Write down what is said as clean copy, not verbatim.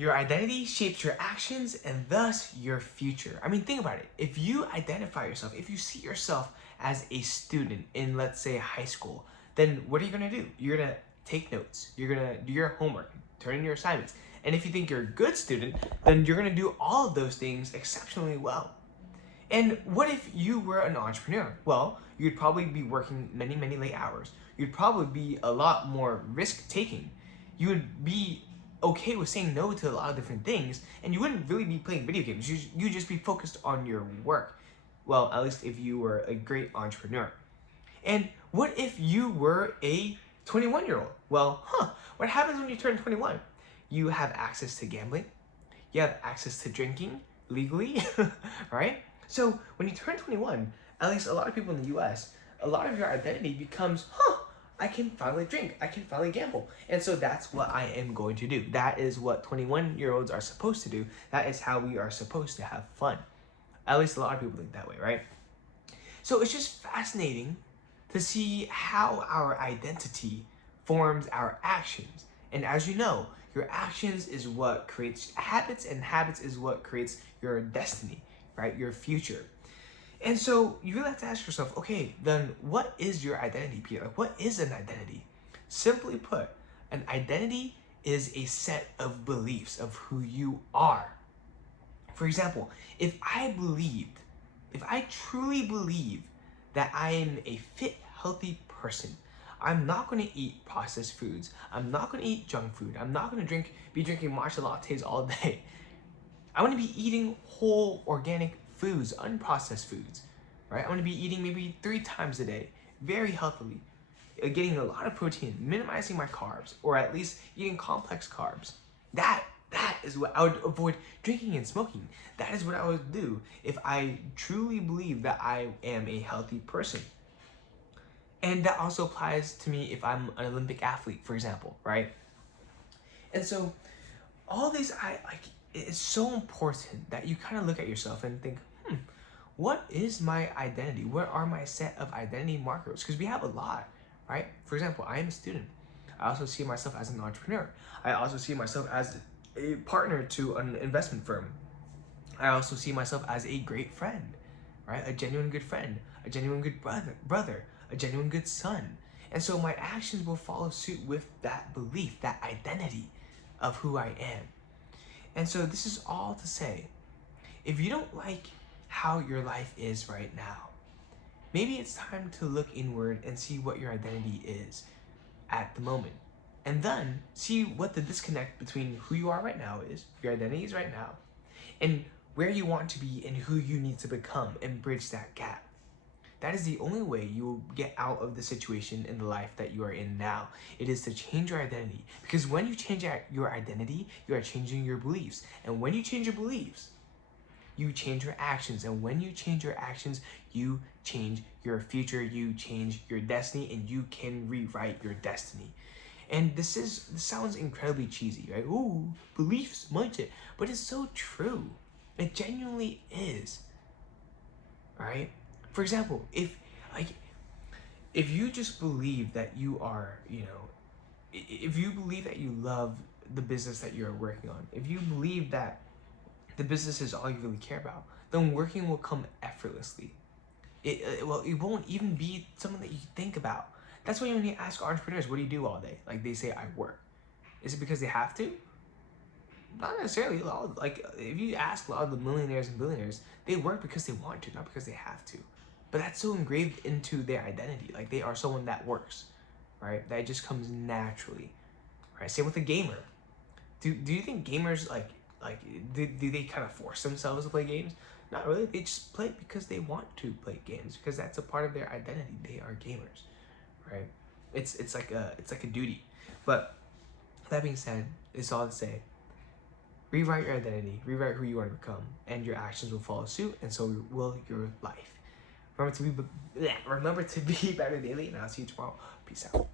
Your identity shapes your actions and thus your future. I mean, think about it. If you identify yourself, if you see yourself as a student in, let's say, high school, then what are you gonna do? You're gonna take notes, you're gonna do your homework, turn in your assignments. And if you think you're a good student, then you're gonna do all of those things exceptionally well. And what if you were an entrepreneur? Well, you'd probably be working many, many late hours. You'd probably be a lot more risk-taking. You would be okay with saying no to a lot of different things, and you wouldn't really be playing video games. You'd just be focused on your work. Well, at least if you were a great entrepreneur. And what if you were a 21-year-old? Well, what happens when you turn 21? You have access to gambling. You have access to drinking legally, right? So when you turn 21, at least a lot of people in the US, a lot of your identity becomes, I can finally drink, I can finally gamble. And so that's what I am going to do. That is what 21-year-olds are supposed to do. That is how we are supposed to have fun. At least a lot of people think that way, right? So it's just fascinating to see how our identity forms our actions. And as you know, your actions is what creates habits, and habits is what creates your destiny, right? Your future. And so you really have to ask yourself, okay, then what is your identity, Peter? Like, what is an identity? Simply put, an identity is a set of beliefs of who you are. For example, if I truly believe that I am a fit, healthy person, I'm not going to eat processed foods. I'm not going to eat junk food. I'm not going to be drinking matcha lattes all day. I want to be eating whole organic foods, unprocessed foods, right? I want to be eating maybe 3 times a day, very healthily, getting a lot of protein, minimizing my carbs, or at least eating complex carbs. That is what I would avoid drinking and smoking. That is what I would do if I truly believe that I am a healthy person. And that also applies to me if I'm an Olympic athlete, for example, right? And so all these, it's so important that you kind of look at yourself and think, what is my identity? What are my set of identity markers? Because we have a lot, right? For example, I am a student. I also see myself as an entrepreneur. I also see myself as a partner to an investment firm. I also see myself as a great friend, right? A genuine good friend, a genuine good brother, a genuine good son. And so my actions will follow suit with that belief, that identity of who I am. And so this is all to say, if you don't like how your life is right now, maybe it's time to look inward and see what your identity is at the moment. And then see what the disconnect between who you are right now is, your identity is right now, and where you want to be and who you need to become, and bridge that gap. That is the only way you will get out of the situation in the life that you are in now. It is to change your identity. Because when you change your identity, you are changing your beliefs. And when you change your beliefs, you change your actions. And when you change your actions, you change your future, you change your destiny, and you can rewrite your destiny. And this sounds incredibly cheesy, right? Ooh, beliefs, mindset. But it's so true. It genuinely is, right? For example, if you just believe that you are, if you believe that you love the business that you're working on, if you believe that the business is all you really care about, then working will come effortlessly. It won't even be something that you think about. That's why when you ask entrepreneurs, what do you do all day? Like, they say, I work. Is it because they have to? Not necessarily. Like, if you ask a lot of the millionaires and billionaires, they work because they want to, not because they have to. But that's so engraved into their identity. Like, they are someone that works, right? That just comes naturally, right? Same with a gamer. Do you think gamers, do they kind of force themselves to play games? Not really. They just play because they want to play games, because that's a part of their identity. They are gamers, right? It's like a duty. But that being said, it's all to say, rewrite your identity, rewrite who you want to become, and your actions will follow suit, and so will your life. Remember to be better daily, and I'll see you tomorrow. Peace out.